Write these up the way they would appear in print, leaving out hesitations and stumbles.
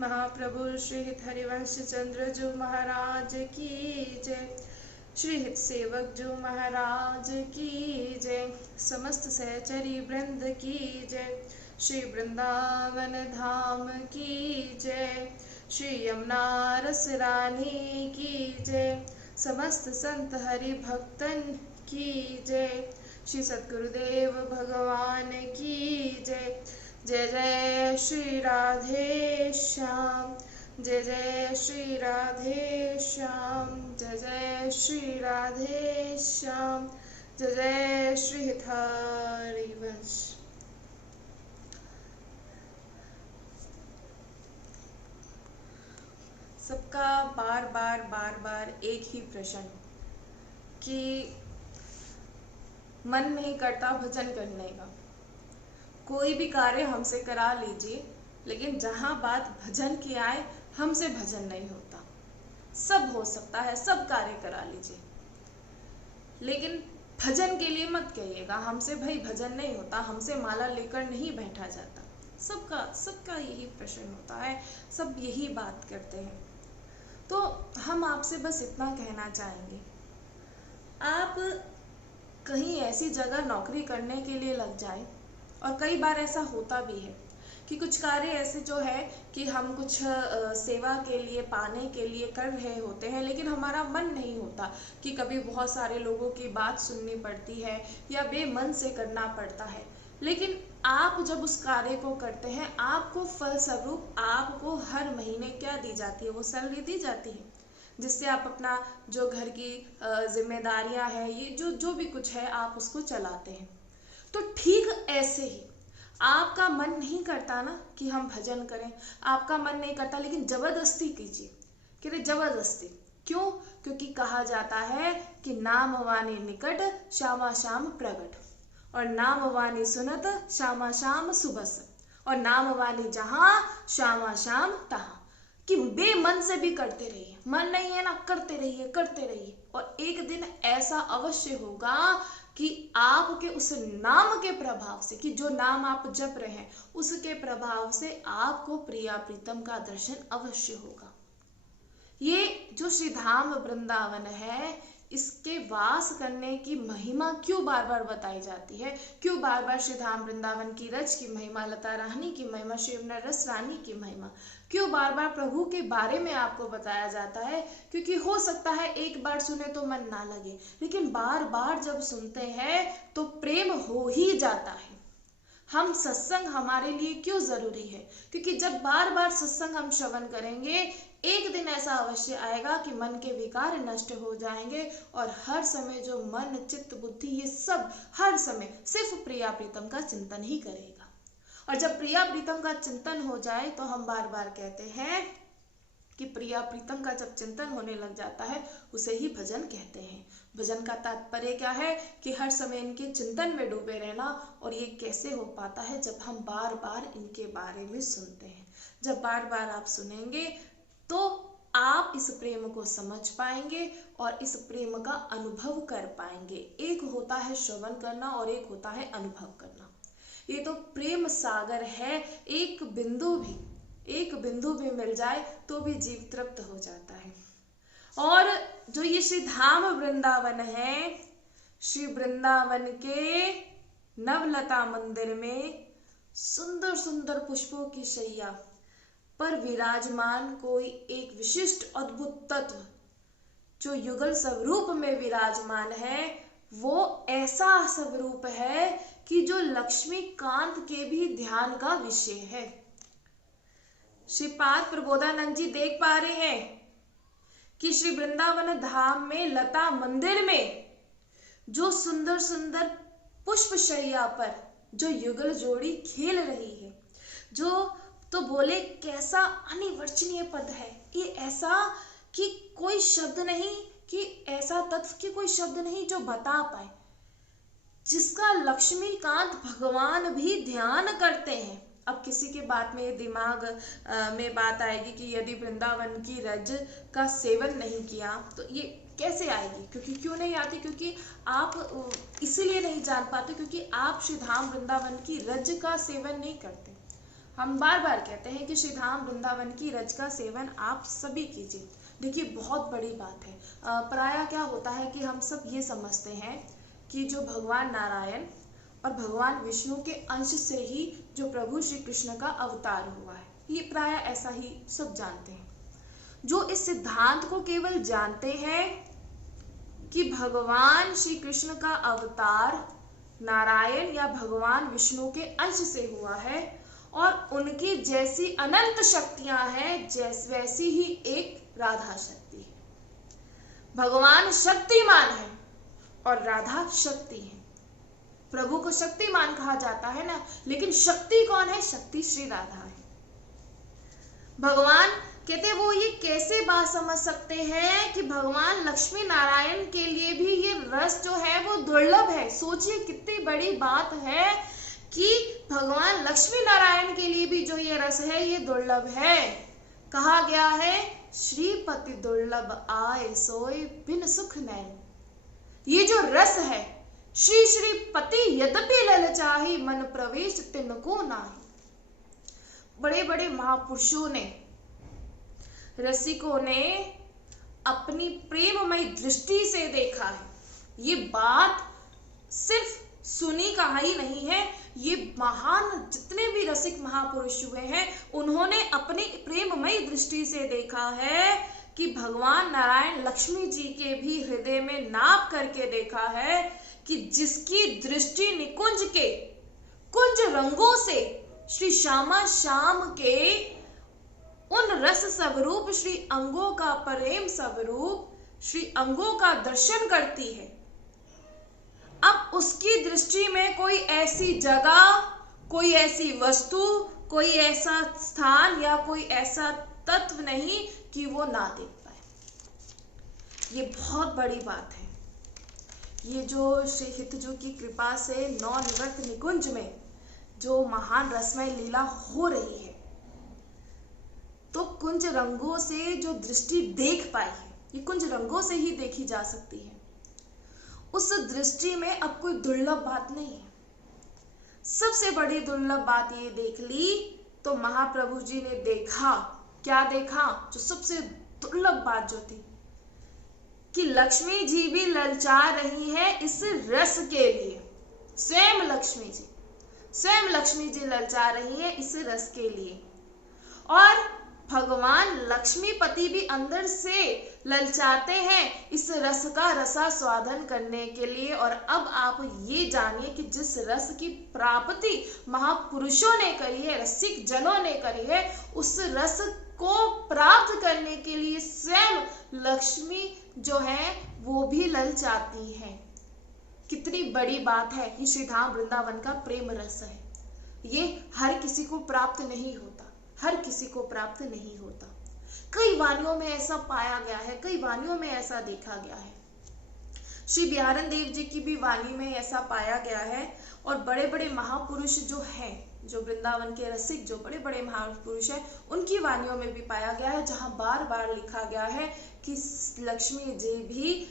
महाप्रभु श्री हित हरिवंश चंद्र जो महाराज की जय। श्री हित सेवक जो महाराज की जय। समस्त सहचरी वृंद की जय। श्री वृंदावन धाम की जय। श्री यमुना रस रानी की जय। समस्त संत हरि भक्तन की जय। श्री सद्गुरुदेव भगवान की जय। जय जय श्री राधे श्याम। जय जय श्री राधे श्याम। जय जय श्री राधे श्याम। जय जय श्री हित हरिवंश। सबका बार बार एक ही प्रश्न कि मन नहीं करता भजन करने का। कोई भी कार्य हमसे करा लीजिए, लेकिन जहां बात भजन की आए हमसे भजन नहीं होता। सब हो सकता है, सब कार्य करा लीजिए, लेकिन भजन के लिए मत कहिएगा हमसे भाई भजन नहीं होता, हमसे माला लेकर नहीं बैठा जाता। सबका यही प्रश्न होता है, सब यही बात करते हैं। तो हम आपसे बस इतना कहना चाहेंगे, आप कहीं ऐसी जगह नौकरी करने के लिए लग जाए, और कई बार ऐसा होता भी है कि कुछ कार्य ऐसे जो है कि हम कुछ सेवा के लिए पाने के लिए कर रहे होते हैं, लेकिन हमारा मन नहीं होता कि कभी बहुत सारे लोगों की बात सुननी पड़ती है या बेमन से करना पड़ता है। लेकिन आप जब उस कार्य को करते हैं, आपको फलस्वरूप आपको हर महीने क्या दी जाती है, वो सैलरी दी जाती है, जिससे आप अपना जो घर की जिम्मेदारियां हैं, ये जो भी कुछ है आप उसको चलाते हैं। तो ठीक ऐसे ही आपका मन नहीं करता ना कि हम भजन करें, आपका मन नहीं करता, लेकिन जबरदस्ती कीजिए। कहते जबरदस्ती क्यों? क्योंकि कहा जाता है कि नाम वाणी निकट श्यामा श्याम प्रगट, और नाम वाणी सुनत श्यामा श्याम सुबस, और नाम वाणी जहां श्यामा श्याम तहां। कि बेमन से भी करते रहिए, मन नहीं है ना, करते रहिए, और एक दिन ऐसा अवश्य होगा कि आपके उस नाम के प्रभाव से, कि जो नाम आप जप रहे हैं उसके प्रभाव से आपको प्रिया प्रीतम का दर्शन अवश्य होगा। ये जो श्री धाम वृंदावन है, इसके वास करने की महिमा क्यों बार बार बताई जाती है, क्यों बार बार श्री धाम वृंदावन की रज की महिमा, लता रानी की महिमा, श्री यमुना रस रानी की महिमा क्यों बार बार प्रभु के बारे में आपको बताया जाता है? क्योंकि हो सकता है एक बार सुने तो मन ना लगे, लेकिन बार बार जब सुनते हैं तो प्रेम हो ही जाता है। हम सत्संग हमारे लिए क्यों जरूरी है? क्योंकि जब बार बार सत्संग हम श्रवण करेंगे, एक दिन ऐसा अवश्य आएगा कि मन के विकार नष्ट हो जाएंगे, और हर समय जो मन चित्त बुद्धि ये सब हर समय सिर्फ प्रिया प्रीतम का चिंतन ही करेगा। और जब प्रिया प्रीतम का चिंतन हो जाए तो हम बार बार कहते हैं कि प्रिया प्रीतम का जब चिंतन होने लग जाता है उसे ही भजन कहते हैं। भजन का तात्पर्य क्या है? कि हर समय इनके चिंतन में डूबे रहना। और ये कैसे हो पाता है? जब हम बार बार इनके बारे में सुनते हैं। जब बार बार आप सुनेंगे तो आप इस प्रेम को समझ पाएंगे और इस प्रेम का अनुभव कर पाएंगे। एक होता है श्रवण करना और एक होता है अनुभव करना। ये तो प्रेम सागर है, एक बिंदु भी मिल जाए तो भी जीव तृप्त हो जाता है। और जो ये श्री धाम वृंदावन है, श्री वृंदावन के नवलता मंदिर में सुंदर सुंदर पुष्पों की शैया पर विराजमान कोई एक विशिष्ट अद्भुत तत्व जो युगल स्वरूप में विराजमान है, वो ऐसा स्वरूप है कि जो लक्ष्मीकांत के भी ध्यान का विषय है। श्रीपाद प्रबोधानंद जी देख पा रहे हैं कि श्री वृंदावन धाम में लता मंदिर में जो सुंदर सुंदर पुष्प शैया पर जो युगल जोड़ी खेल रही है, जो तो बोले कैसा अनिवर्चनीय पद है ये, ऐसा कि कोई शब्द नहीं, कि ऐसा तत्व कि कोई शब्द नहीं जो बता पाए, जिसका लक्ष्मीकांत भगवान भी ध्यान करते हैं। अब किसी के बात में दिमाग में बात आएगी कि यदि वृंदावन की रज का सेवन नहीं किया तो ये कैसे आएगी? क्योंकि क्यों नहीं आती? क्योंकि आप इसीलिए नहीं जान पाते क्योंकि आप श्री धाम वृंदावन की रज का सेवन नहीं करते। हम बार बार कहते हैं कि श्री धाम वृंदावन की रज का सेवन आप सभी कीजिए। देखिए बहुत बड़ी बात है। प्रायः क्या होता है कि हम सब ये समझते हैं कि जो भगवान नारायण और भगवान विष्णु के अंश से ही जो प्रभु श्री कृष्ण का अवतार हुआ है, ये प्रायः ऐसा ही सब जानते हैं। जो इस सिद्धांत को केवल जानते हैं कि भगवान श्री कृष्ण का अवतार नारायण या भगवान विष्णु के अंश से हुआ है और उनकी जैसी अनंत शक्तियां हैं वैसी ही एक राधा शक्ति है। भगवान शक्तिमान है और राधा शक्ति है। प्रभु को शक्तिमान कहा जाता है ना, लेकिन शक्ति कौन है? शक्ति श्री राधा है। भगवान कहते वो ये कैसे बात समझ सकते हैं कि भगवान लक्ष्मी नारायण के लिए भी ये रस जो है वो दुर्लभ है। सोचिए कितनी बड़ी बात है कि भगवान लक्ष्मी नारायण के लिए भी जो ये रस है ये दुर्लभ है। कहा गया है श्रीपति दुर्लभ आए सोए बिन सुख नैन। ये जो रस है श्री श्रीपति यद्यपि ललचाही मन प्रवेश तिनको नाही। बड़े बड़े महापुरुषों ने, रसिकों ने अपनी प्रेममयी दृष्टि से देखा है। ये बात सिर्फ सुनी कहा ही नहीं है, ये महान जितने भी रसिक महापुरुष हुए हैं उन्होंने अपनी प्रेममयी दृष्टि से देखा है कि भगवान नारायण लक्ष्मी जी के भी हृदय में नाप करके देखा है कि जिसकी दृष्टि निकुंज के कुंज रंगों से श्री श्यामा श्याम के उन रस स्वरूप श्री अंगों का प्रेम स्वरूप श्री अंगों का दर्शन करती है। अब उसकी दृष्टि में कोई ऐसी जगह, कोई ऐसी वस्तु, कोई ऐसा स्थान या कोई ऐसा तत्व नहीं कि वो ना देख पाए। ये बहुत बड़ी बात है। ये जो श्री हितजू की कृपा से नवनिवृत्त निकुंज में जो महान रसमय लीला हो रही है, तो कुंज रंगों से जो दृष्टि देख पाई है, ये कुंज रंगों से ही देखी जा सकती है। उस दृष्टि में अब कोई दुर्लभ बात नहीं है। सबसे बड़ी दुर्लभ बात ये देख ली तो महाप्रभु जी ने देखा, क्या देखा? जो सबसे दुर्लभ बात जो थी कि लक्ष्मी जी भी ललचा रही है इस रस के लिए। स्वयं लक्ष्मी जी ललचा रही है इस रस के लिए और भगवान लक्ष्मीपति भी अंदर से ललचाते हैं इस रस का रसास्वादन करने के लिए। और अब आप ये जानिए कि जिस रस की प्राप्ति महापुरुषों ने करी है, रसिक जनों ने करी है, उस रस को प्राप्त करने के लिए स्वयं लक्ष्मी जो है वो भी ललचाती है। कितनी बड़ी बात है। ये श्री धाम वृंदावन का प्रेम रस है। ये हर किसी को प्राप्त नहीं होता, हर किसी को प्राप्त नहीं होता। कई वाणियों में ऐसा पाया गया है, कई वाणियों में ऐसा देखा गया है। श्री बिहारन देव जी की भी वाणी में ऐसा पाया गया है और बड़े बड़े महापुरुष जो हैं, जो वृंदावन के रसिक जो बड़े बड़े महापुरुष हैं, उनकी वाणियों में भी पाया गया है, जहां बार बार लिखा गया है कि लक्ष्मी जी भी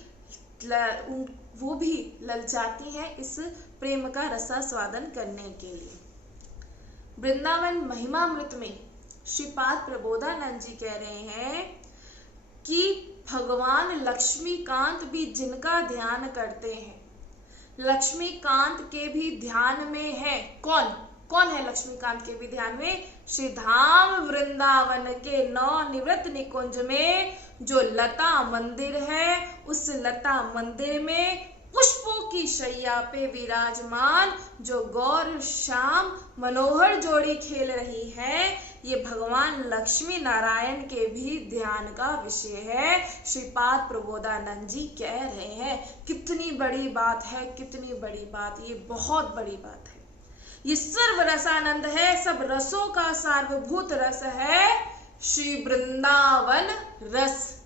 वो भी ललचाती हैं इस प्रेम का रसास्वादन करने के लिए। वृंदावन महिमामृत में श्रीपाद प्रबोधानंद जी कह रहे हैं कि भगवान लक्ष्मीकांत भी जिनका ध्यान करते हैं, लक्ष्मीकांत के भी ध्यान में है। कौन है लक्ष्मीकांत के भी ध्यान में? श्री धाम वृंदावन के नवनिवृत्त निकुंज में जो लता मंदिर है, उस लता मंदिर में पुष्पों की शैया पे विराजमान जो गौर श्याम मनोहर जोड़ी खेल रही है, ये भगवान लक्ष्मी नारायण के भी ध्यान का विषय है। श्रीपाद प्रबोधानंद जी कह रहे हैं। कितनी बड़ी बात है, कितनी बड़ी बात, ये बहुत बड़ी बात है। ये सर्व रसानंद है, सब रसों का सार्वभूत रस है श्री वृंदावन रस।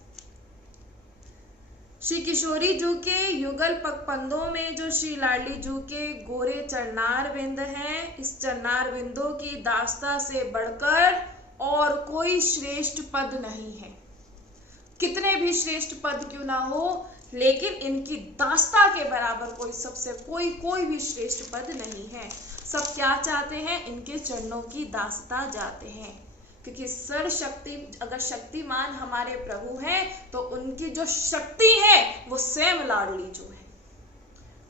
श्री किशोरी जू के युगल पगपंदों में जो श्री लाडली जू के गोरे चरनार बिंद हैं, इस चरनार बिंदों की दास्ता से बढ़कर और कोई श्रेष्ठ पद नहीं है। कितने भी श्रेष्ठ पद क्यों ना हो, लेकिन इनकी दास्ता के बराबर कोई भी श्रेष्ठ पद नहीं है। सब क्या चाहते हैं? इनके चरणों की दासता जाते हैं, क्योंकि सर्वशक्ति अगर शक्तिमान हमारे प्रभु हैं तो उनकी जो शक्ति है वो स्वयं लाडली जो है।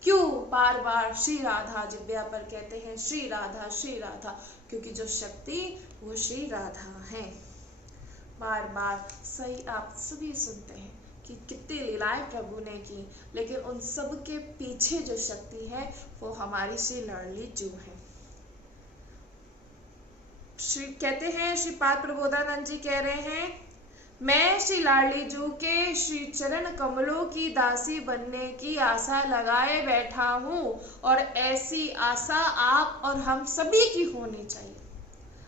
क्यों बार बार श्री राधा जिब्या पर कहते हैं श्री राधा, क्योंकि जो शक्ति वो श्री राधा है। बार बार सही आप सभी सुनते हैं कि कितनी लीलाएं प्रभु ने की, लेकिन उन सब के पीछे जो शक्ति है वो हमारी श्री लाडली जू है। श्री कहते हैं, श्रीपाद प्रबोधानंद जी कह रहे हैं, मैं श्री लाडली जू के श्री चरण कमलों की दासी बनने की आशा लगाए बैठा हूँ, और ऐसी आशा आप और हम सभी की होनी चाहिए।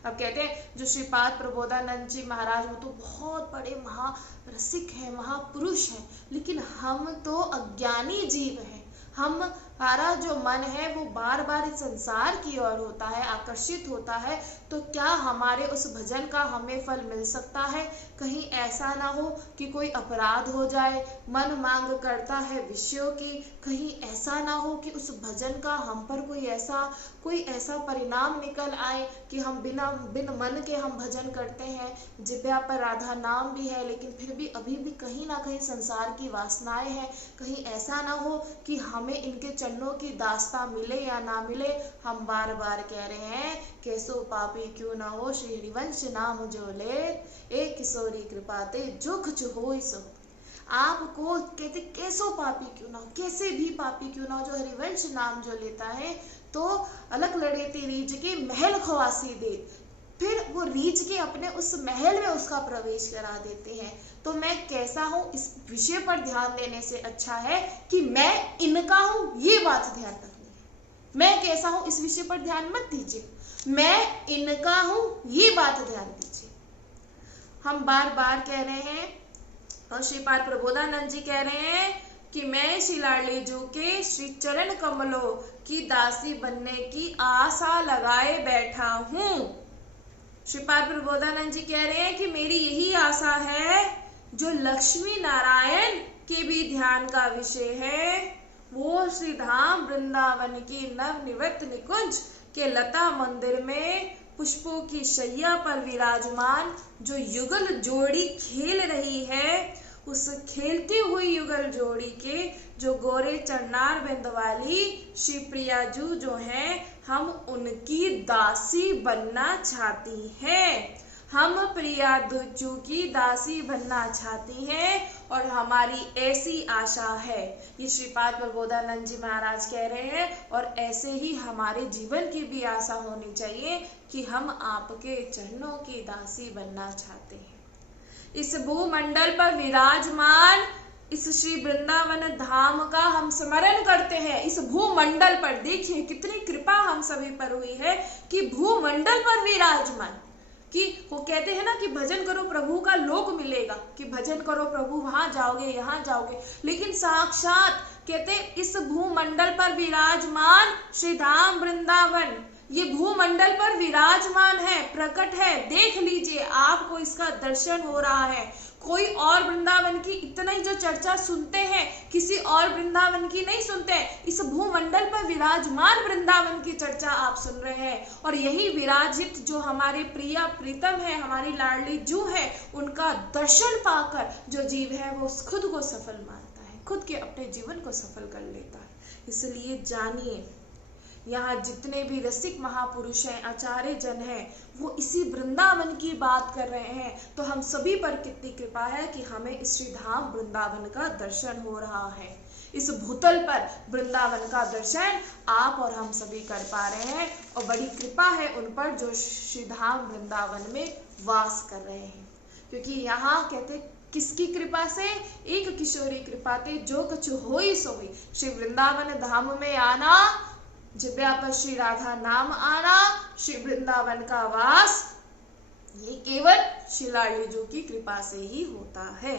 अब कहते हैं जो श्रीपाद प्रबोधानंद जी महाराज वो तो बहुत बड़े महारसिक हैं, महापुरुष हैं, लेकिन हम तो अज्ञानी जीव हैं। हमारा जो मन है वो बार बार इस संसार की ओर होता है, आकर्षित होता है, तो क्या हमारे उस भजन का हमें फल मिल सकता है? कहीं ऐसा ना हो कि कोई अपराध हो जाए, मन मांग करता है विषयों की, कहीं ऐसा ना हो कि उस भजन का हम पर कोई ऐसा परिणाम निकल आए कि हम बिन मन के हम भजन करते हैं, जिब्या पर राधा नाम भी है, लेकिन फिर भी अभी भी कहीं ना कहीं संसार की वासनाएं हैं। कहीं ऐसा ना हो कि हमें इनके चरणों की दास्ता मिले या ना मिले। हम बार बार कह रहे हैं, कैसो पापी क्यों ना हो श्री हरिवंश नाम जो ले, एक किशोरी कृपा ते जो कुछ हो सो। आपको कहते कैसो पापी क्यों ना हो, कैसे भी पापी क्यों ना हो, जो हरिवंश नाम जो लेता है तो अलग लड़े ते रीझ के महल खवासी दे, फिर वो रीझ के अपने उस महल में उसका प्रवेश करा देते हैं। तो मैं कैसा हूँ इस विषय पर ध्यान देने से अच्छा है कि मैं इनका हूँ, ये बात ध्यान रखनी है। मैं कैसा हूँ इस विषय पर ध्यान मत दीजिए, मैं इनका हूँ ये बात ध्यान दीजिए। हम बार बार कह रहे हैं और श्रीपाद प्रबोधानंद जी कह रहे हैं कि मैं श्री लाडली जू के श्री चरण कमलों की दासी बनने की आशा लगाए बैठा हूँ। श्रीपाद प्रबोधानंद जी कह रहे हैं कि मेरी यही आशा है जो लक्ष्मी नारायण के भी ध्यान का विषय है, वो श्री धाम वृंदावन की नवनिवृत्त निकुंज के लता मंदिर में पुष्पों की शैया पर विराजमान जो युगल जोड़ी खेल रही है, उस खेलती हुई युगल जोड़ी के जो गोरे चरनार बिंद वाली श्री प्रिया जू जो हैं, हम उनकी दासी बनना चाहती हैं। हम प्रिया जू की दासी बनना चाहती हैं और हमारी ऐसी आशा है। ये श्रीपाद प्रबोधानंद जी महाराज कह रहे हैं, और ऐसे ही हमारे जीवन की भी आशा होनी चाहिए कि हम आपके चरणों की दासी बनना चाहते हैं। इस भूमंडल पर विराजमान इस श्री वृंदावन धाम का हम स्मरण करते हैं। इस भूमंडल पर देखिए कितनी कृपा हम सभी पर हुई है कि भूमंडल पर विराजमान, कि वो कहते हैं ना कि भजन करो प्रभु का लोक मिलेगा, कि भजन करो प्रभु वहां जाओगे यहाँ जाओगे, लेकिन साक्षात कहते इस भूमंडल पर विराजमान श्री धाम वृंदावन ये भूमंडल पर विराजमान है, प्रकट है। देख लीजिए, आपको इसका दर्शन हो रहा है। कोई और वृंदावन की इतना ही जो चर्चा सुनते हैं, किसी और वृंदावन की नहीं सुनते। इस भूमंडल पर विराजमान वृंदावन की चर्चा आप सुन रहे हैं, और यही विराजित जो हमारे प्रिया प्रीतम है, हमारी लाडली जू है, उनका दर्शन पाकर जो जीव है वो खुद को सफल मानता है, खुद के अपने जीवन को सफल कर लेता है। इसलिए जानिए, यहाँ जितने भी रसिक महापुरुष हैं, आचार्य जन हैं, वो इसी वृंदावन की बात कर रहे हैं। तो हम सभी पर कितनी कृपा है कि हमें इस श्री धाम वृंदावन का दर्शन हो रहा है। इस भूतल पर वृंदावन का दर्शन आप और हम सभी कर पा रहे हैं, और बड़ी कृपा है उन पर जो श्री धाम वृंदावन में वास कर रहे हैं। क्योंकि यहाँ कहते किसकी कृपा से? एक किशोरी कृपा ते जो कछु होई सोई। श्री वृंदावन धाम में आना, जिब्या पर श्री राधा नाम आना, श्री वृंदावन का वास, ये केवल श्री लाडली जू की कृपा से ही होता है।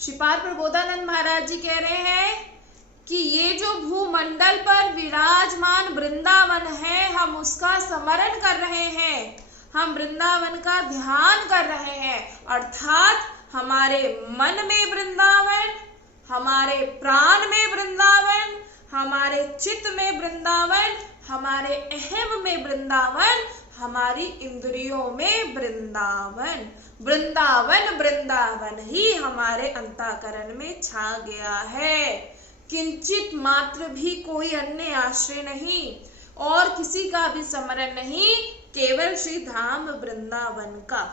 श्रीपाद प्रबोधानंद महाराज जी कह रहे हैं कि ये जो भूमंडल पर विराजमान वृंदावन है, हम उसका स्मरण कर रहे हैं, हम वृंदावन का ध्यान कर रहे हैं, अर्थात हमारे मन में वृंदावन, हमारे प्राण में वृंदावन, हमारे चित्त में वृंदावन, हमारे अहम में वृंदावन, हमारी इंद्रियों में वृंदावन। वृंदावन वृंदावन ही हमारे अंतःकरण में छा गया है। किंचित मात्र भी कोई अन्य आश्रय नहीं और किसी का भी स्मरण नहीं, केवल श्री धाम वृंदावन का।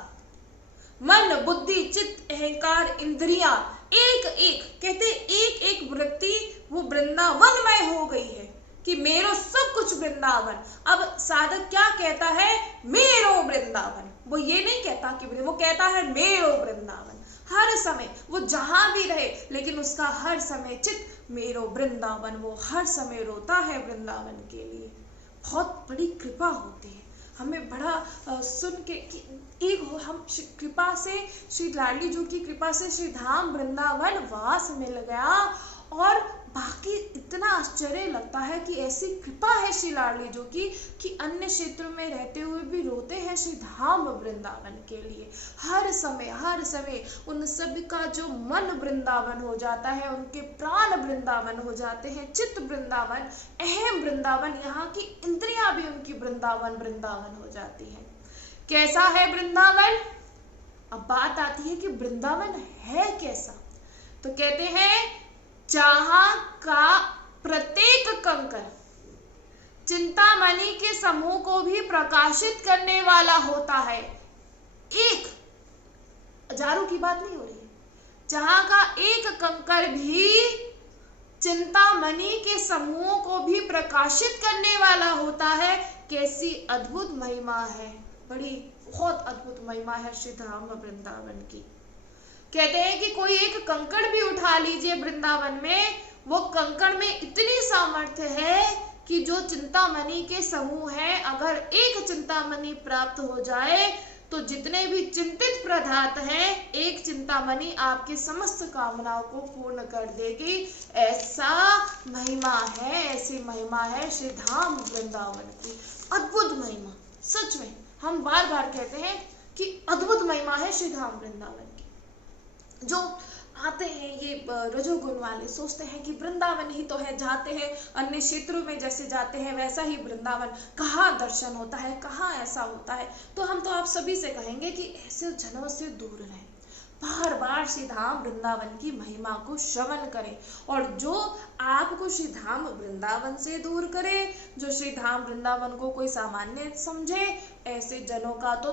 मन बुद्धि चित्त अहंकार इंद्रियां एक एक कहते एक एक वृत्ति वो वृंदावनमय हो गई है कि मेरो सब कुछ वृंदावन। अब साधक क्या कहता है? मेरो वृंदावन। वो ये नहीं कहता कि वो कहता है मेरो वृंदावन। हर समय वो जहां भी रहे, लेकिन उसका हर समय चित्त मेरो वृंदावन। वो हर समय रोता है वृंदावन के लिए। बहुत बड़ी कृपा होती है हमें, बड़ा सुन के कि एक हम कृपा से, श्री लाडली जी की कृपा से श्री धाम वृंदावन वास मिल गया। और बाकी इतना आश्चर्य लगता है कि ऐसी कृपा है श्री लाडली जी की कि अन्य क्षेत्रों में रहते हुए भी रोते हैं श्री धाम वृंदावन के लिए। हर समय उन सब का जो मन वृंदावन हो जाता है, उनके प्राण वृंदावन हो जाते हैं, चित्त वृंदावन, अहम वृंदावन, यहाँ की इंद्रियां भी उनकी वृंदावन वृंदावन हो जाती है। कैसा है वृंदावन? अब बात आती है कि वृंदावन है कैसा। तो कहते हैं जहां का प्रत्येक कंकर चिंतामणि के समूह को भी प्रकाशित करने वाला होता है। एक हजारों की बात नहीं हो रही है, जहां का एक कंकर भी चिंतामणि के समूहों को भी प्रकाशित करने वाला होता है। कैसी अद्भुत महिमा है, बड़ी बहुत अद्भुत महिमा है श्री धाम वृंदावन की। कहते हैं कि कोई एक कंकड़ भी उठा लीजिए वृंदावन में, वो कंकड़ में इतनी सामर्थ्य है कि जो चिंतामणि के समूह है, अगर एक चिंतामणि प्राप्त हो जाए तो जितने भी चिंतित प्रदात हैं, एक चिंतामणि आपके समस्त कामनाओं को पूर्ण कर देगी। ऐसा महिमा है, ऐसी महिमा है श्री धाम वृंदावन की। अद्भुत महिमा, सच में हम बार बार कहते हैं कि अद्भुत महिमा है श्री धाम वृंदावन की। जो आते हैं ये रजोगुण वाले सोचते हैं कि वृंदावन ही तो है, जाते हैं अन्य क्षेत्रों में जैसे जाते हैं वैसा ही वृंदावन, कहाँ दर्शन होता है, कहाँ ऐसा होता है। तो हम तो आप सभी से कहेंगे कि ऐसे जनों से दूर रहें, बार बार श्री धाम वृंदावन की महिमा को श्रवण करें। और जो आपको श्री धाम वृंदावन से दूर करे, जो श्री धाम वृंदावन को कोई सामान्य समझे, ऐसे जनों का तो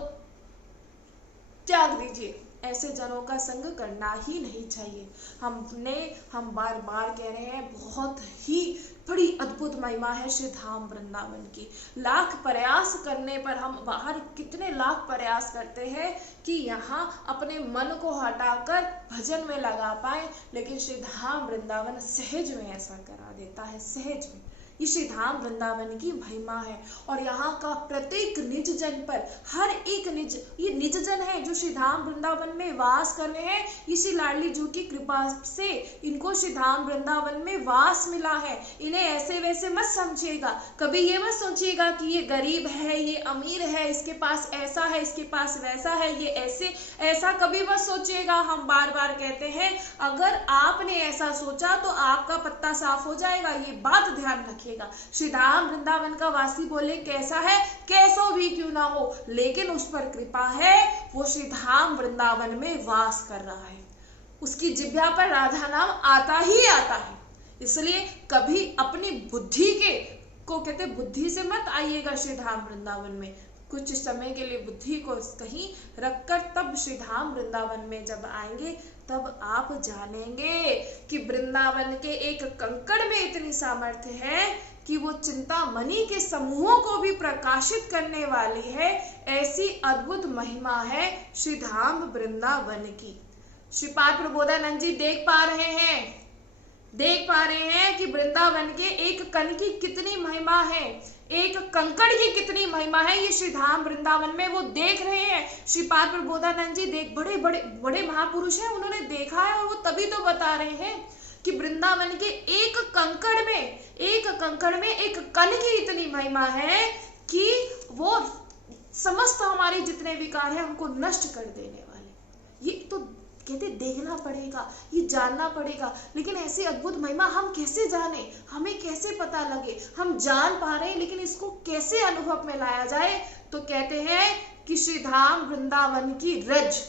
त्याग दीजिए। ऐसे जनों का संग करना ही नहीं चाहिए। हम बार बार कह रहे हैं, बहुत ही बड़ी अद्भुत महिमा है श्री धाम वृंदावन की। लाख प्रयास करने पर, हम बाहर कितने लाख प्रयास करते हैं कि यहाँ अपने मन को हटाकर भजन में लगा पाए, लेकिन श्री धाम वृंदावन सहज में ऐसा करा देता है, सहज में। ये श्री धाम वृंदावन की महिमा है। और यहाँ का प्रत्येक निज जन पर, हर एक निज, ये निज जन है जो श्री धाम वृंदावन में वास कर रहे हैं। ये श्री लाडली जी की कृपा से इनको श्री धाम वृंदावन में वास मिला है। इन्हें ऐसे वैसे मत समझिएगा, कभी ये मत सोचिएगा कि ये गरीब है, ये अमीर है, इसके पास ऐसा है, इसके पास वैसा है, ये ऐसे, ऐसा कभी मत सोचिएगा। हम बार बार कहते हैं, अगर आपने ऐसा सोचा तो आपका पत्ता साफ हो जाएगा, ये बात ध्यान रखिए। श्री धाम वृंदावन का वासी बोले कैसा है, कैसो भी क्यों ना हो, लेकिन उस पर कृपा है, वो श्री धाम वृंदावन में वास कर रहा है, उसकी जिह्वा पर राधा नाम आता ही आता है। इसलिए कभी अपनी बुद्धि को कहते बुद्धि से मत आइएगा श्री धाम वृंदावन में। कुछ समय के लिए बुद्धि को कहीं रखकर तब श्री धाम वृंदावन में जब आएंगे, तब आप जानेंगे कि वृंदावन के एक कंकड़ में इतनी सामर्थ्य है कि वो चिंतामणि के समूहों को भी प्रकाशित करने वाली है। ऐसी अद्भुत महिमा है श्री धाम वृंदावन की। श्रीपाद प्रबोधानंद जी देख पा रहे हैं कि वृंदावन के एक कण की कितनी महिमा है, एक कंकड़ की कितनी महिमा है, ये श्री धाम वृंदावन में वो देख रहे हैं। श्रीपाद प्रबोधानंद जी बड़े महापुरुष हैं, उन्होंने देखा है और वो तभी तो बता रहे हैं कि वृंदावन के एक कंकड़ में एक कण की इतनी महिमा है कि वो समस्त हमारे जितने विकार हैं उनको नष्ट कर देने वाले। ये तो कहते देखना पड़ेगा, ये जानना पड़ेगा। लेकिन ऐसी अद्भुत महिमा हम कैसे जाने, हमें कैसे पता लगे? हम जान पा रहे हैं लेकिन इसको कैसे अनुभव में लाया जाए? तो कहते हैं कि श्री धाम वृंदावन की रज,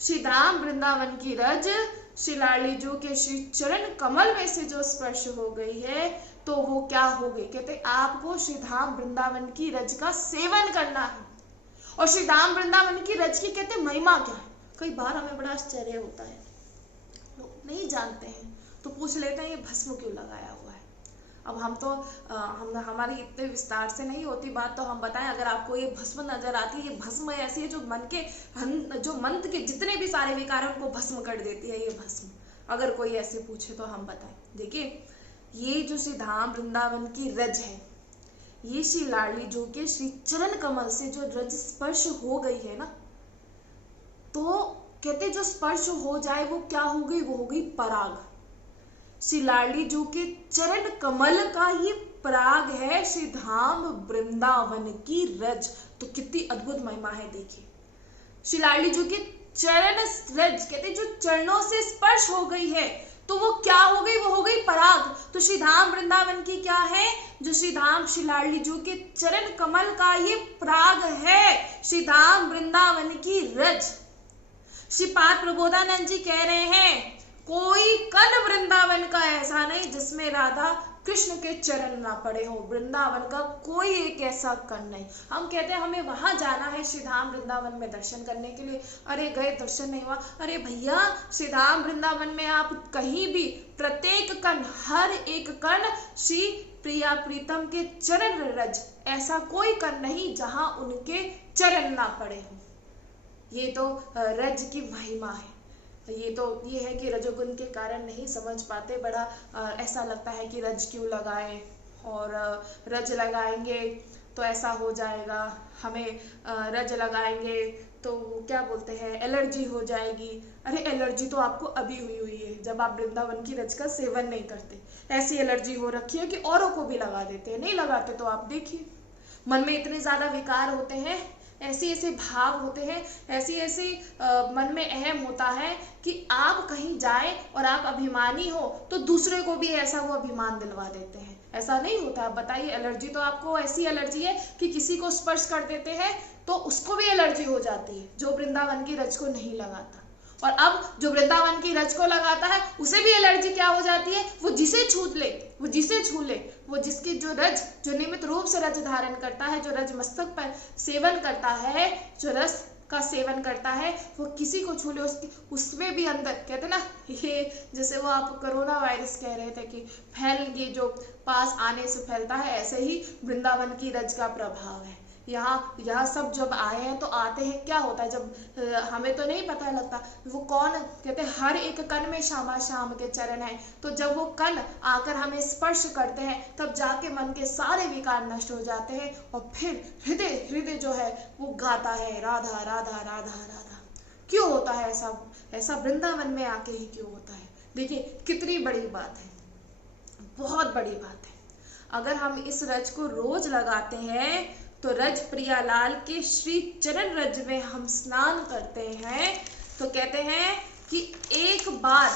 श्री धाम वृंदावन की रज श्री लाडली जो के श्री चरण कमल में से जो स्पर्श हो गई है तो वो क्या हो गई? कहते आपको श्री धाम वृंदावन की रज का सेवन करना है। और श्री धाम वृंदावन की रज की कहते महिमा क्या है? कई बार हमें बड़ा आश्चर्य होता है, लोग नहीं जानते हैं तो पूछ लेते हैं ये भस्म क्यों लगाया हुआ है। अब हम तो हमारी इतने विस्तार से नहीं होती बात, तो हम बताएं अगर आपको ये भस्म नजर आती है, ये भस्म ऐसी है जो मन के जो मन के जितने भी सारे विकार हैं उनको भस्म कर देती है ये भस्म। अगर कोई ऐसे पूछे तो हम बताएं। देखिए ये जो श्री धाम वृंदावन की रज है, ये श्री लाडली जो के श्री चरण कमल से जो रज स्पर्श हो गई है ना, तो कहते जो स्पर्श हो जाए वो क्या हो गई? वो हो गई पराग। श्री लाडली जो के चरण कमल का ये पराग है श्री धाम वृंदावन की रज। तो कितनी अद्भुत महिमा है। देखिए श्री लाडली जो के चरण रज, कहते जो चरणों से स्पर्श हो गई है तो वो क्या हो गई? वो हो गई पराग। तो श्री धाम वृंदावन की क्या है? जो श्री धाम श्री लाडली जो के चरण कमल का ये पराग है श्री धाम वृंदावन की रज। श्रीपाद प्रबोधानंद जी कह रहे हैं कोई कण वृंदावन का ऐसा नहीं जिसमें राधा कृष्ण के चरण ना पड़े हो। वृंदावन का कोई एक ऐसा कण नहीं। हम कहते हैं हमें वहां जाना है श्री धाम वृंदावन में दर्शन करने के लिए, अरे गए दर्शन नहीं हुआ। अरे भैया श्री धाम वृंदावन में आप कहीं भी प्रत्येक कण, हर एक कण श्री प्रिया प्रीतम के चरण रज, ऐसा कोई कण नहीं जहां उनके चरण ना पड़े हो। ये तो रज की महिमा है। ये है कि रजोगुण के कारण नहीं समझ पाते, बड़ा ऐसा लगता है कि रज क्यों लगाएं, और रज लगाएंगे तो ऐसा हो जाएगा, हमें रज लगाएंगे तो क्या बोलते हैं एलर्जी हो जाएगी। अरे एलर्जी तो आपको अभी हुई है जब आप वृंदावन की रज का सेवन नहीं करते। ऐसी एलर्जी हो रखी है कि औरों को भी लगा देते हैं, नहीं लगाते तो आप देखिए मन में इतने ज्यादा विकार होते हैं, ऐसे ऐसे भाव होते हैं, ऐसे मन में अहम होता है कि आप कहीं जाए और आप अभिमानी हो तो दूसरे को भी ऐसा वो अभिमान दिलवा देते हैं। ऐसा नहीं होता। आप बताइए एलर्जी तो आपको ऐसी एलर्जी है कि किसी को स्पर्श कर देते हैं तो उसको भी एलर्जी हो जाती है जो वृंदावन की रज को नहीं लगाता। और अब जो वृंदावन की रज को लगाता है उसे भी एलर्जी क्या हो जाती है? वो जिसे छू ले, वो जिसकी जो रज, जो नियमित रूप से रज धारण करता है, जो रज मस्तक पर सेवन करता है, जो रस का सेवन करता है, वो किसी को छू ले उसमें भी अंदर कहते ना, ये जैसे वो आप कोरोना वायरस कह रहे थे कि फैल, ये जो पास आने से फैलता है, ऐसे ही वृंदावन की रज का प्रभाव है। यहाँ सब जब आए हैं तो आते हैं, क्या होता है जब हमें तो नहीं पता लगता वो कौन, कहते हैं हर एक कण में श्यामा श्याम के चरण है। तो जब वो कण आकर हमें स्पर्श करते हैं तब जाके मन के सारे विकार नष्ट हो जाते हैं और फिर हृदय जो है वो गाता है राधा राधा राधा राधा। क्यों होता है ऐसा वृंदावन में आके ही क्यों होता है? देखिए कितनी बड़ी बात है, बहुत बड़ी बात है। अगर हम इस रज को रोज लगाते हैं तो रज प्रियालाल के श्री चरण रज में हम स्नान करते हैं तो कहते हैं कि एक बार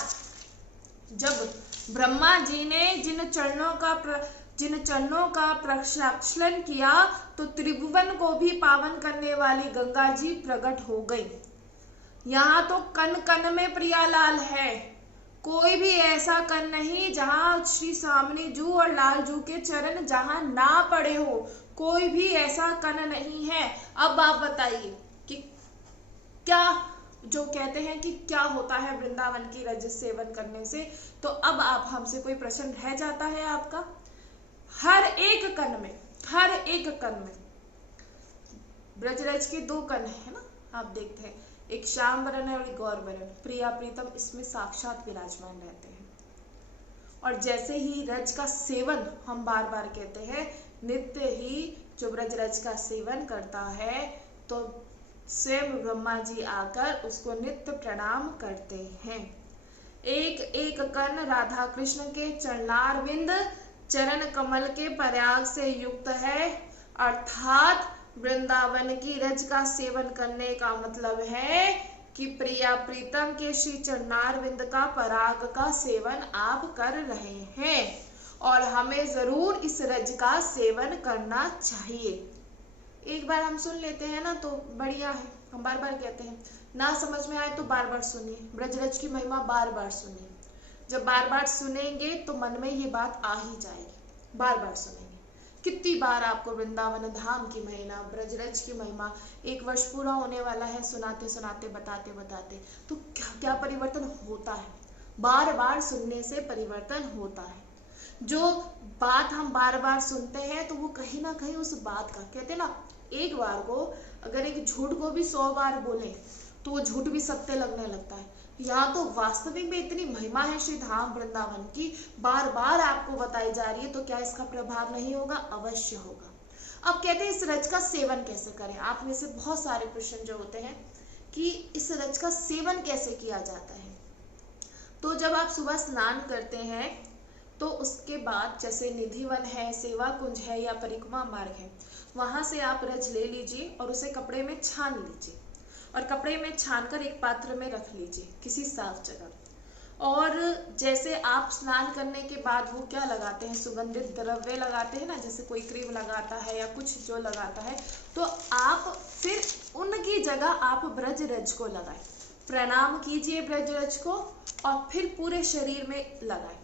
जब ब्रह्मा जी ने जिन चरणों का प्रक्षालन किया तो त्रिभुवन को भी पावन करने वाली गंगा जी प्रकट हो गई। यहाँ तो कण कण में प्रियालाल है, कोई भी ऐसा कण नहीं जहाँ श्री सामने जू और लाल जू के चरण जहाँ ना पड़े हो, कोई भी ऐसा कण नहीं है। अब आप बताइए कि क्या, जो कहते हैं कि क्या होता है वृंदावन की रज सेवन करने से, तो अब आप हमसे कोई प्रश्न रह जाता है आपका? हर एक कण में ब्रजरज के दो कण है ना, आप देखते हैं, एक श्याम वरण है और एक गौर वरण, प्रिया प्रीतम इसमें साक्षात विराजमान रहते हैं। और जैसे ही रज का सेवन, हम बार बार कहते हैं, नित्य ही जो ब्रजरज का सेवन करता है तो स्वयं ब्रह्मा जी आकर उसको नित्य प्रणाम करते हैं। एक एक कण राधा कृष्ण के चरणारविंद चरण कमल के पराग से युक्त है, अर्थात वृंदावन की रज का सेवन करने का मतलब है कि प्रिया प्रीतम के श्री चरणारविंद का पराग का सेवन आप कर रहे हैं और हमें जरूर इस रज का सेवन करना चाहिए। एक बार हम सुन लेते हैं ना तो बढ़िया है, हम बार बार कहते हैं। ना समझ में आए तो बार बार सुनिए, ब्रजरज की महिमा बार बार सुनिए। जब बार बार सुनेंगे तो मन में ये बात आ ही जाएगी, बार बार सुनेंगे। कितनी बार आपको वृंदावन धाम की महिमा, ब्रजरज की महिमा, 1 वर्ष पूरा होने वाला है सुनाते सुनाते बताते बताते, तो क्या क्या परिवर्तन होता है। बार बार सुनने से परिवर्तन होता है। जो बात हम बार बार सुनते हैं तो वो कहीं ना कहीं उस बात का, कहते हैं ना, एक बार को अगर एक झूठ को भी 100 बार बोले तो वो झूठ भी सत्य लगने लगता है। यहाँ तो वास्तविक में इतनी महिमा है श्री धाम वृंदावन की, बार बार आपको बताई जा रही है, तो क्या इसका प्रभाव नहीं होगा? अवश्य होगा। अब कहते हैं इस रज का सेवन कैसे करें। आप में से बहुत सारे प्रश्न जो होते हैं कि इस रज का सेवन कैसे किया जाता है। तो जब आप सुबह स्नान करते हैं तो उसके बाद जैसे निधिवन है, सेवा कुंज है या परिक्रमा मार्ग है, वहां से आप रज ले लीजिए और उसे कपड़े में छान लीजिए और कपड़े में छानकर एक पात्र में रख लीजिए किसी साफ जगह। और जैसे आप स्नान करने के बाद वो क्या लगाते हैं, सुगंधित द्रव्य लगाते हैं ना, जैसे कोई क्रीम लगाता है या कुछ जो लगाता है, तो आप फिर उनकी जगह आप ब्रज रज को लगाएं, प्रणाम कीजिए ब्रज रज को और फिर पूरे शरीर में लगाएं।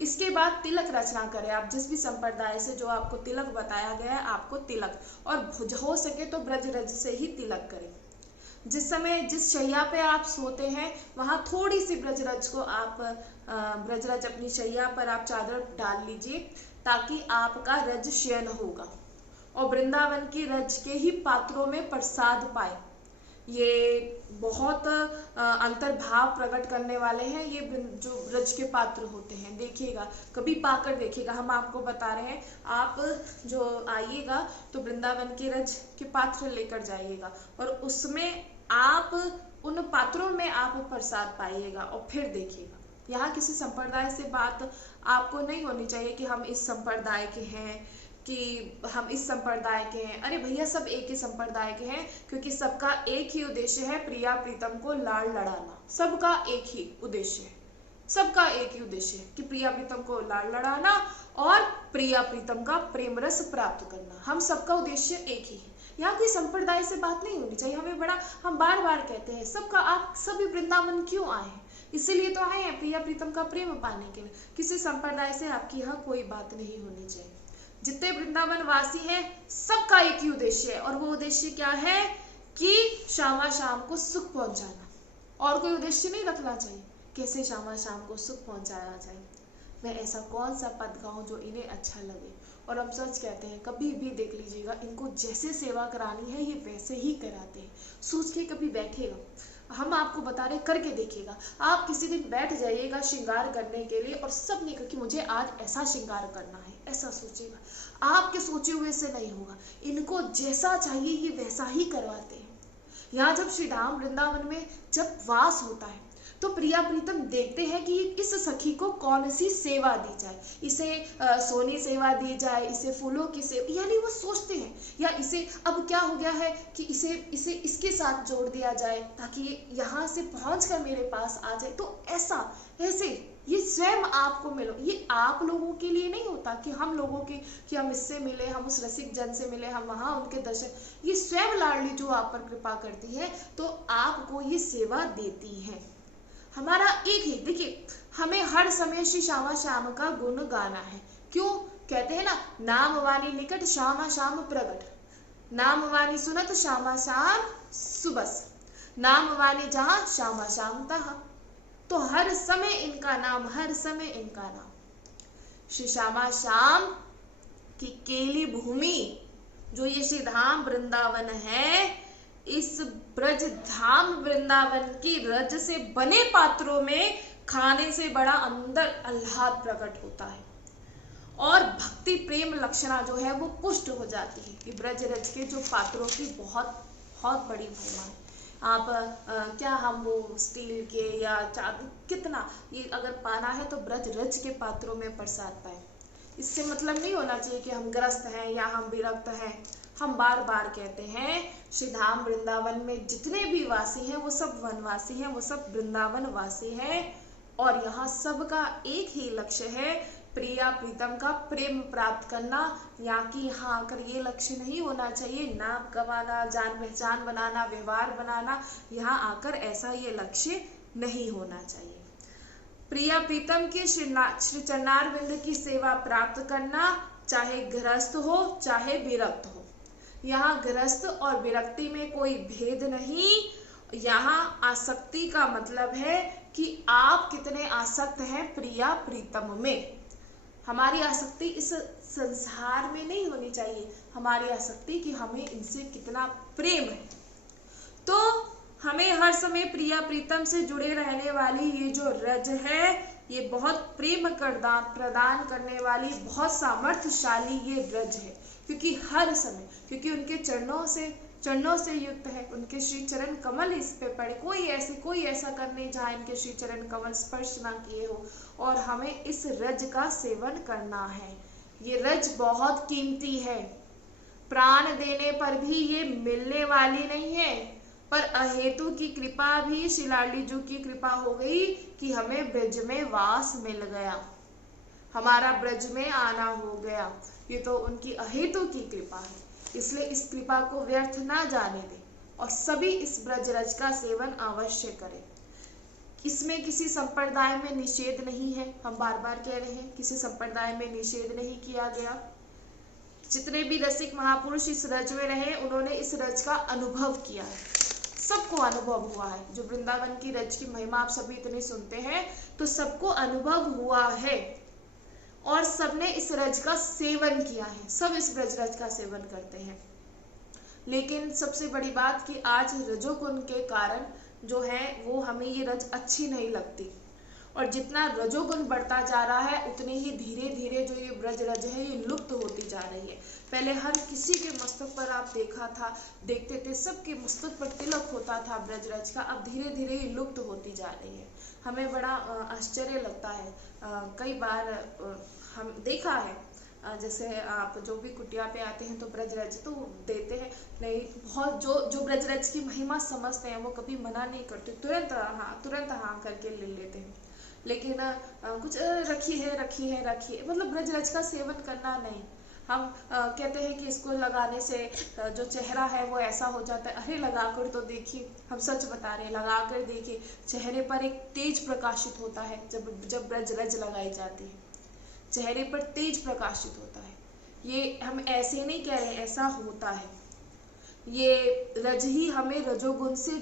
इसके बाद तिलक रचना करें। आप जिस भी संप्रदाय से जो आपको तिलक बताया गया है, आपको तिलक, और हो सके तो ब्रज रज से ही तिलक करें। जिस समय जिस शैया पे आप सोते हैं वहां थोड़ी सी ब्रजरज को आप ब्रजरज अपनी शैया पर आप चादर डाल लीजिए ताकि आपका रज शयन होगा और वृंदावन की रज के ही पात्रों में प्रसाद पाए। ये बहुत अंतर्भाव प्रकट करने वाले हैं ये जो रज के पात्र होते हैं। देखिएगा, कभी पाकर देखिएगा, हम आपको बता रहे हैं। आप जो आइएगा तो वृंदावन के रज के पात्र लेकर जाइएगा और उसमें आप उन पात्रों में आप प्रसाद पाइएगा और फिर देखिएगा। यहाँ किसी संप्रदाय से बात आपको नहीं होनी चाहिए कि हम इस संप्रदाय के हैं, कि हम इस संप्रदाय के हैं। अरे भैया, सब एक ही संप्रदाय के हैं, क्योंकि सबका एक ही उद्देश्य है, प्रिया प्रीतम को लाड़ लड़ाना। सबका एक ही उद्देश्य है, सबका एक ही उद्देश्य है कि प्रिया प्रीतम को लाड़ लड़ाना और प्रिया प्रीतम का प्रेम रस प्राप्त करना। हम सबका उद्देश्य एक ही है। यहाँ कोई संप्रदाय से बात नहीं होनी चाहिए। हमें बड़ा, हम बार बार कहते हैं सबका, आप सभी वृंदावन क्यों आए हैं? इसीलिए तो आए हैं प्रिया प्रीतम का प्रेम पाने के लिए। किसी संप्रदाय से आपकी यहाँ कोई बात नहीं होनी चाहिए। जितने वृंदावन वासी हैं सबका एक ही उद्देश्य है और वो उद्देश्य क्या है कि श्यामा श्याम को सुख पहुंचाना। और कोई उद्देश्य नहीं रखना चाहिए। कैसे श्यामा श्याम को सुख पहुंचाया जाए, मैं ऐसा कौन सा पद गाऊं जो इन्हें अच्छा लगे। और हम सच कहते हैं, कभी भी देख लीजिएगा, इनको जैसे सेवा करानी है ये वैसे ही कराते हैं। सोच के कभी बैठेगा, हम आपको बता रहे, करके देखिएगा। आप किसी दिन बैठ जाइएगा श्रृंगार करने के लिए और सब ने कहा कि मुझे आज ऐसा श्रृंगार करना है, ऐसा सोचिएगा। आपके सोचे हुए से नहीं होगा। इनको जैसा चाहिए ये वैसा ही करवाते हैं। यहाँ जब श्री धाम वृंदावन में जब वास होता है तो प्रिया प्रीतम देखते हैं कि इस सखी को कौन सी सेवा दी जाए। इसे सोनी सेवा दी जाए, इसे फूलों की सेवा, यानी वो सोचते हैं, या इसे अब क्या हो गया है कि इसे इसके साथ जोड़ दिया जाए ताकि यहाँ से पहुँच कर मेरे पास आ जाए। तो ऐसे ये स्वयं आपको मिलो। ये आप लोगों के लिए नहीं होता कि हम लोगों के, कि हम इससे मिले, हम उस रसिक जन से मिले, हम वहाँ उनके दर्शन। ये स्वयं लाडली जो आप पर कृपा करती है तो आपको ये सेवा देती है। हमारा एक ही, देखिए, हमें हर समय श्री श्यामा श्याम का गुण गाना है। क्यों? कहते हैं ना, नाम वाणी निकट श्यामा श्याम प्रगट, नाम वाणी सुनत श्यामा श्याम सुबस, नाम वाणी जहां श्यामा श्याम तहां। तो हर समय इनका नाम, हर समय इनका नाम। श्री श्यामा श्याम की केली भूमि जो ये श्री धाम वृंदावन है, इस ब्रज धाम वृंदावन की रज से बने पात्रों में खाने से बड़ा अंदर आह्लाद प्रकट होता है और भक्ति प्रेम लक्षणा जो है वो पुष्ट हो जाती है। ये ब्रज रज के जो पात्रों की बहुत बहुत बड़ी महिमा है। आप क्या हम वो स्टील के या चांदी, कितना ये अगर पाना है तो ब्रज रज के पात्रों में प्रसाद पाए। इससे मतलब नहीं होना चाहिए कि हम ग्रस्त हैं या हम विरक्त हैं। हम बार बार कहते हैं श्री धाम वृंदावन में जितने भी वासी हैं वो सब वनवासी हैं, वो सब वृंदावन वासी हैं, और यहाँ सबका एक ही लक्ष्य है, प्रिया प्रीतम का प्रेम प्राप्त करना। यहाँ की यहाँ आकर ये लक्ष्य नहीं होना चाहिए नाम कमाना, जान पहचान बनाना, व्यवहार बनाना, यहाँ आकर ऐसा ये लक्ष्य नहीं होना चाहिए। प्रिया प्रीतम की श्री चरणारविंद की सेवा प्राप्त करना, चाहे गृहस्थ हो चाहे विरक्त हो। यहाँ गृहस्थ और विरक्ति में कोई भेद नहीं। यहाँ आसक्ति का मतलब है कि आप कितने आसक्त हैं प्रिया प्रीतम में। हमारी आसक्ति इस संसार में नहीं होनी चाहिए, हमारी आसक्ति कि हमें इनसे कितना प्रेम है। तो हमें हर समय प्रिया प्रीतम से जुड़े रहने वाली ये जो रज है, ये बहुत प्रेम प्रदान करने वाली बहुत सामर्थ्यशाली ये रज है, क्योंकि हर समय, क्योंकि उनके चरणों से युक्त है, उनके श्री चरण कमल इस पे पड़े। कोई ऐसा कर नहीं जहाँ इनके श्री चरण कमल स्पर्श ना किए हो, और हमें इस रज का सेवन करना है। ये रज बहुत कीमती है, प्राण देने पर भी ये मिलने वाली नहीं है, पर अहेतु की कृपा भी श्री लाडली जी की कृपा हो गई कि हमें ब्रज में वास मिल गया, हमारा ब्रज में आना हो गया। ये तो उनकी अहेतु की कृपा है, इसलिए इस कृपा को व्यर्थ ना जाने दें और सभी इस ब्रज रज का सेवन अवश्य करें। इसमें किसी संप्रदाय में निषेध नहीं है, हम बार बार कह रहे हैं किसी संप्रदाय में निषेध नहीं किया गया। जितने भी रसिक महापुरुष इस रज में रहे उन्होंने इस रज का अनुभव किया है, सबको अनुभव हुआ है। जो वृंदावन की रज की महिमा आप सभी इतनी सुनते हैं तो सबको अनुभव हुआ है, और सबने इस रज का सेवन किया है, सब इस ब्रज रज का सेवन करते हैं। लेकिन सबसे बड़ी बात कि आज रजोगुण के कारण जो है वो हमें ये रज अच्छी नहीं लगती, और जितना रजोगुण बढ़ता जा रहा है उतने ही धीरे धीरे जो ये ब्रज रज है ये लुप्त होती जा रही है। पहले हर किसी के मस्तक पर आप देखते थे सबके मस्तक पर तिलक होता था ब्रज रज का, अब धीरे धीरे ये लुप्त होती जा रही है। हमें बड़ा आश्चर्य लगता है। कई बार हम देखा है, जैसे आप जो भी कुटिया पे आते हैं तो ब्रज रज तो देते हैं, नहीं बहुत जो ब्रज रज की महिमा समझते हैं वो कभी मना नहीं करते, तुरंत हाँ करके ले लेते हैं। लेकिन कुछ रखी है मतलब ब्रज रज का सेवन करना नहीं। हम कहते हैं कि इसको लगाने से जो चेहरा है वो ऐसा हो जाता है। अरे लगाकर तो देखिए, हम सच बता रहे हैं, लगाकर देखिए, चेहरे पर एक तेज प्रकाशित होता है जब ब्रज रज लगाई जाती है, चेहरे पर तेज प्रकाशित होता है। ये हम ऐसे नहीं कह रहे, ऐसा होता है। ये रज ही हमें रजोगुण से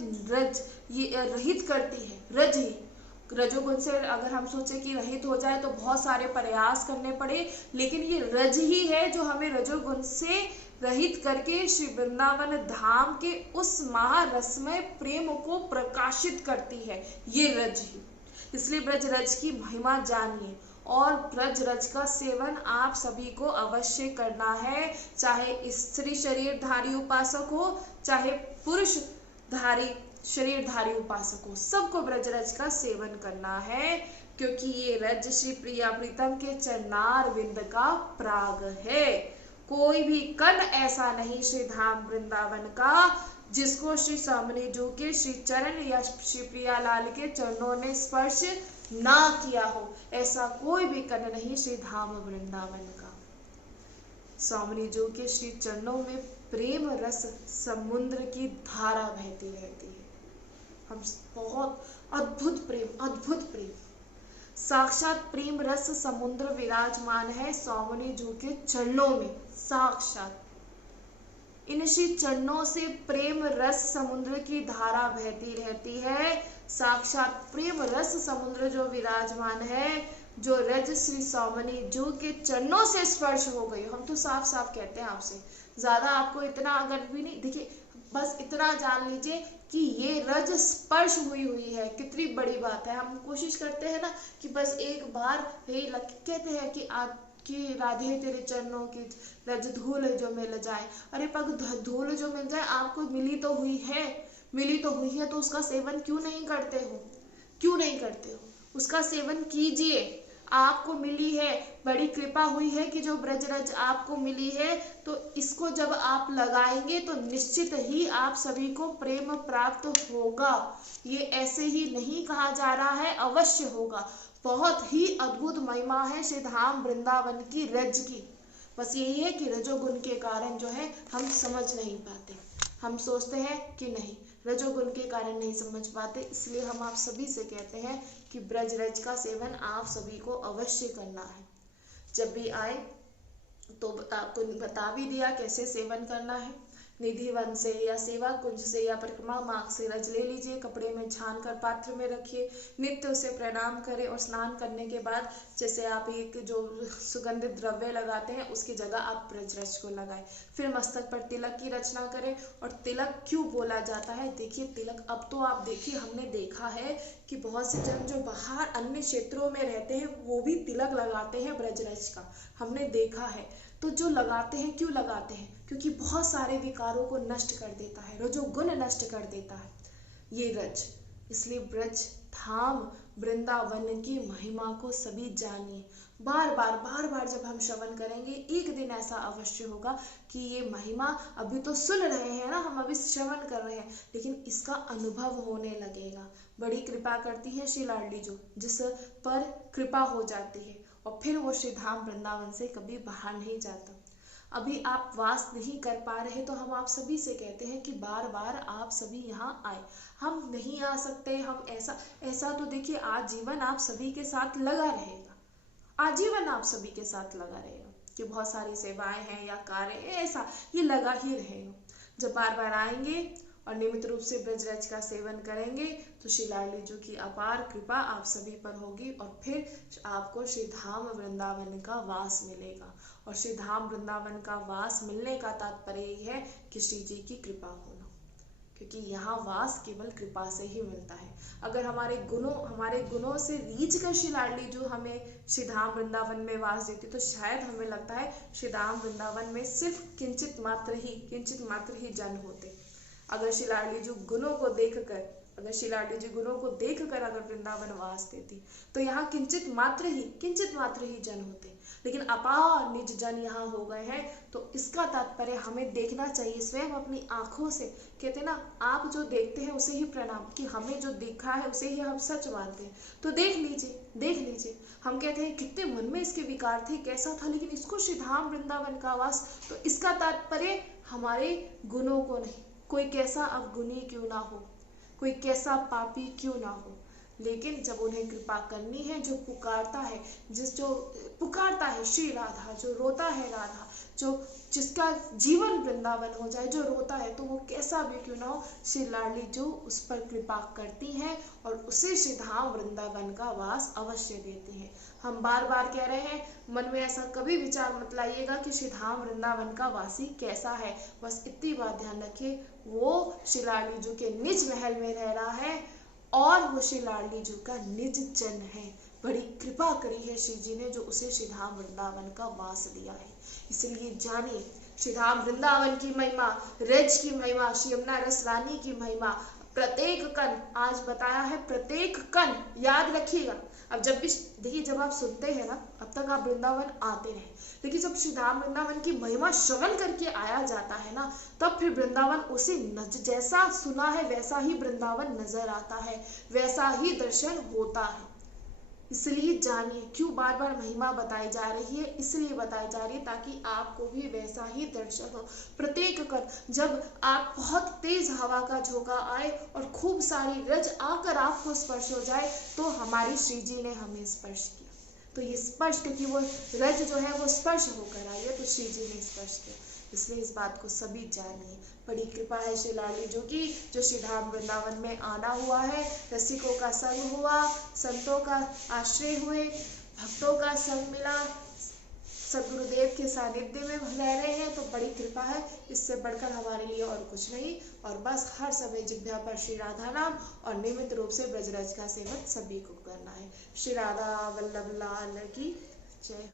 रहित करती है। रज ही रजोगुण से अगर हम सोचे कि रहित हो जाए तो बहुत सारे प्रयास करने पड़े, लेकिन ये रज ही है जो हमें रजोगुण से रहित करके श्री वृंदावन धाम के उस महारसमय प्रेम को प्रकाशित करती है, ये रज ही। इसलिए ब्रज रज की महिमा जानिए, और ब्रज रज का सेवन आप सभी को अवश्य करना है, चाहे स्त्री शरीरधारी उपासक हो चाहे पुरुष शरीरधारी उपासक हो, सबको ब्रज रज का सेवन करना है, क्योंकि ये रज श्री प्रिया प्रीतम के चरणारविंद का प्राग है। कोई भी कण ऐसा नहीं श्री धाम वृंदावन का जिसको श्री स्वामिनी जी के श्री चरण या श्री प्रियालाल के चरणों ने स्पर्श ना किया हो, ऐसा कोई भी कण नहीं श्री धाम वृंदावन का। स्वामिनी जी के श्री चरणों में प्रेम रस समुद्र की धारा बहती रहती है। हम बहुत अद्भुत प्रेम, साक्षात प्रेम रस समुद्र विराजमान है स्वामिनी जी के चरणों में। साक्षात इन श्री चरणों से प्रेम रस समुद्र की धारा बहती रहती है। साक्षात प्रेम रस समुद्र जो विराजमान है, जो रज श्री स्वामिनी जी के चरणों से स्पर्श हो गई। हम तो साफ साफ कहते हैं आपसे, ज्यादा आपको इतना अगर भी नहीं, देखिए बस इतना जान लीजिए कि ये रज स्पर्श हुई है, कितनी बड़ी बात है। हम कोशिश करते हैं ना कि बस एक बार कहते हैं कि राधे तेरे चरणों की रज धूल जो मिल जाए। अरे पग धूल जो मिल जाए, आपको मिली तो हुई है तो उसका सेवन क्यों नहीं करते हो? उसका सेवन कीजिए। आपको मिली है, बड़ी कृपा हुई है कि जो ब्रजरज आपको मिली है, तो इसको जब आप लगाएंगे तो निश्चित ही आप सभी को प्रेम प्राप्त होगा। ये ऐसे ही नहीं कहा जा रहा है, अवश्य होगा। बहुत ही अद्भुत महिमा है श्री धाम वृंदावन की रज की। बस यही है कि रजोगुण के कारण जो है हम समझ नहीं पाते, हम सोचते हैं कि नहीं, रजोगुण के कारण नहीं समझ पाते। इसलिए हम आप सभी से कहते हैं कि ब्रज रज का सेवन आप सभी को अवश्य करना है। जब भी आए तो आपको बता भी दिया कैसे सेवन करना है। निधि वन से या सेवा कुंज से या परिक्रमा मार्ग से रज ले लीजिए, कपड़े में छान कर पात्र में रखिए, नित्य उसे प्रणाम करें और स्नान करने के बाद जैसे आप एक जो सुगंधित द्रव्य लगाते हैं उसकी जगह आप ब्रज रज को लगाएं। फिर मस्तक पर तिलक की रचना करें। और तिलक क्यों बोला जाता है, देखिए तिलक, अब तो आप देखिए हमने देखा है कि बहुत से जन जो बाहर अन्य क्षेत्रों में रहते हैं वो भी तिलक लगाते हैं ब्रज रज का, हमने देखा है। तो जो लगाते हैं, क्यों लगाते हैं, क्योंकि बहुत सारे विकारों को नष्ट कर देता है, रजोगुण नष्ट कर देता है ये रज। इसलिए ब्रज धाम वृंदावन की महिमा को सभी जानिए। बार बार जब हम श्रवण करेंगे, एक दिन ऐसा अवश्य होगा कि ये महिमा, अभी तो सुन रहे हैं ना, हम अभी श्रवण कर रहे हैं, लेकिन इसका अनुभव होने लगेगा। बड़ी कृपा करती है श्री लाडली जो, जिस पर कृपा हो जाती है और फिर वो श्री धाम वृंदावन से कभी बाहर नहीं जाता। अभी आप वास नहीं कर पा रहे तो हम आप सभी से कहते हैं कि बार बार आप सभी यहाँ आए। हम नहीं आ सकते, हम ऐसा तो देखिए आजीवन आप सभी के साथ लगा रहेगा, आजीवन आप सभी के साथ लगा रहेगा कि बहुत सारी सेवाएं हैं या कार्य है, ऐसा ये लगा ही रहेगा। जब बार बार आएंगे और नियमित रूप से ब्रज रज का सेवन करेंगे तो श्री लाडली जो की अपार कृपा आप सभी पर होगी और फिर आपको श्री धाम वृंदावन का वास मिलेगा। और श्री धाम वृंदावन का वास मिलने का तात्पर्य यही है कि श्री जी की कृपा होना, क्योंकि यहाँ वास केवल कृपा से ही मिलता है। अगर हमारे गुणों से रीझ कर श्री लाडली जो हमें श्री धाम वृंदावन में वास देती तो शायद हमें लगता है श्री धाम वृंदावन में सिर्फ किंचित मात्र ही जन होते। अगर श्री लाडली जो गुणों को देखकर अगर वृंदावन वास देती तो यहाँ किंचित मात्र ही जन होते, लेकिन अपार निज जन यहाँ हो गए हैं। तो इसका तात्पर्य हमें देखना चाहिए स्वयं अपनी आंखों से। कहते ना, आप जो देखते हैं उसे ही प्रणाम, कि हमें जो देखा है उसे ही हम सच मानते हैं। तो देख लीजिए। हम कहते हैं कितने मन में इसके विकार थे, कैसा था, लेकिन इसको श्री धाम वृंदावन का वास। तो इसका तात्पर्य हमारे गुणों को नहीं, कोई कैसा अवगुणी क्यों ना हो, कोई कैसा पापी क्यों ना हो, लेकिन जब उन्हें कृपा करनी है, जो पुकारता है श्री राधा, जो रोता है राधा, जिसका जीवन वृंदावन हो जाए, जो रोता है, तो वो कैसा भी क्यों ना हो, श्री लाडली जो उस पर कृपा करती हैं और उसे श्री धाम वृंदावन का वास अवश्य देती हैं। हम बार बार कह रहे हैं, मन में ऐसा कभी विचार मत लाइएगा कि श्री धाम वृंदावन का वासी कैसा है। बस इतनी बात ध्यान रखिए, वो श्री लाडली जो के निज महल में रह रहा है और वो श्री लाडली जो का निज जन है। बड़ी कृपा करी है श्री जी ने, जो उसे श्री धाम वृंदावन का वास दिया है। इसलिए जानिए श्री धाम वृंदावन की महिमा, रज की महिमा, श्री यमुना रस रानी की महिमा। प्रत्येक कण, आज बताया है, प्रत्येक कण याद रखिएगा। अब जब भी देखिए, जब आप सुनते हैं ना, अब तक आप वृंदावन आते रहे, लेकिन जब श्री धाम वृंदावन की महिमा श्रवण करके आया जाता है ना, तब फिर वृंदावन उसे जैसा सुना है वैसा ही वृंदावन नजर आता है, वैसा ही दर्शन होता है। इसलिए जानिए क्यों बार बार महिमा बताई जा रही है, इसलिए बताई जा रही है ताकि आपको भी वैसा ही दर्शन हो। प्रत्येक कर, जब आप बहुत तेज हवा का झोंका आए और खूब सारी रज आकर आपको स्पर्श हो जाए, तो हमारी श्री जी ने हमें स्पर्श किया। तो ये स्पर्श, क्योंकि वो रज जो है वो स्पर्श होकर आई है, तो श्री जी ने स्पर्श किया। इसलिए इस बात को सभी जानिए। बड़ी कृपा है श्री लाडली जो की, जो श्री धाम वृंदावन में आना हुआ है, रसिकों का संग हुआ, संतों का आश्रय हुए, भक्तों का संग मिला, सदगुरुदेव के सानिध्य में रह रहे हैं, तो बड़ी कृपा है। इससे बढ़कर हमारे लिए और कुछ नहीं, और बस हर समय जिह्वा पर श्री राधा नाम और नियमित रूप से ब्रजरज का सेवन सभी को करना है। श्री राधा वल्लभ लाल की जय।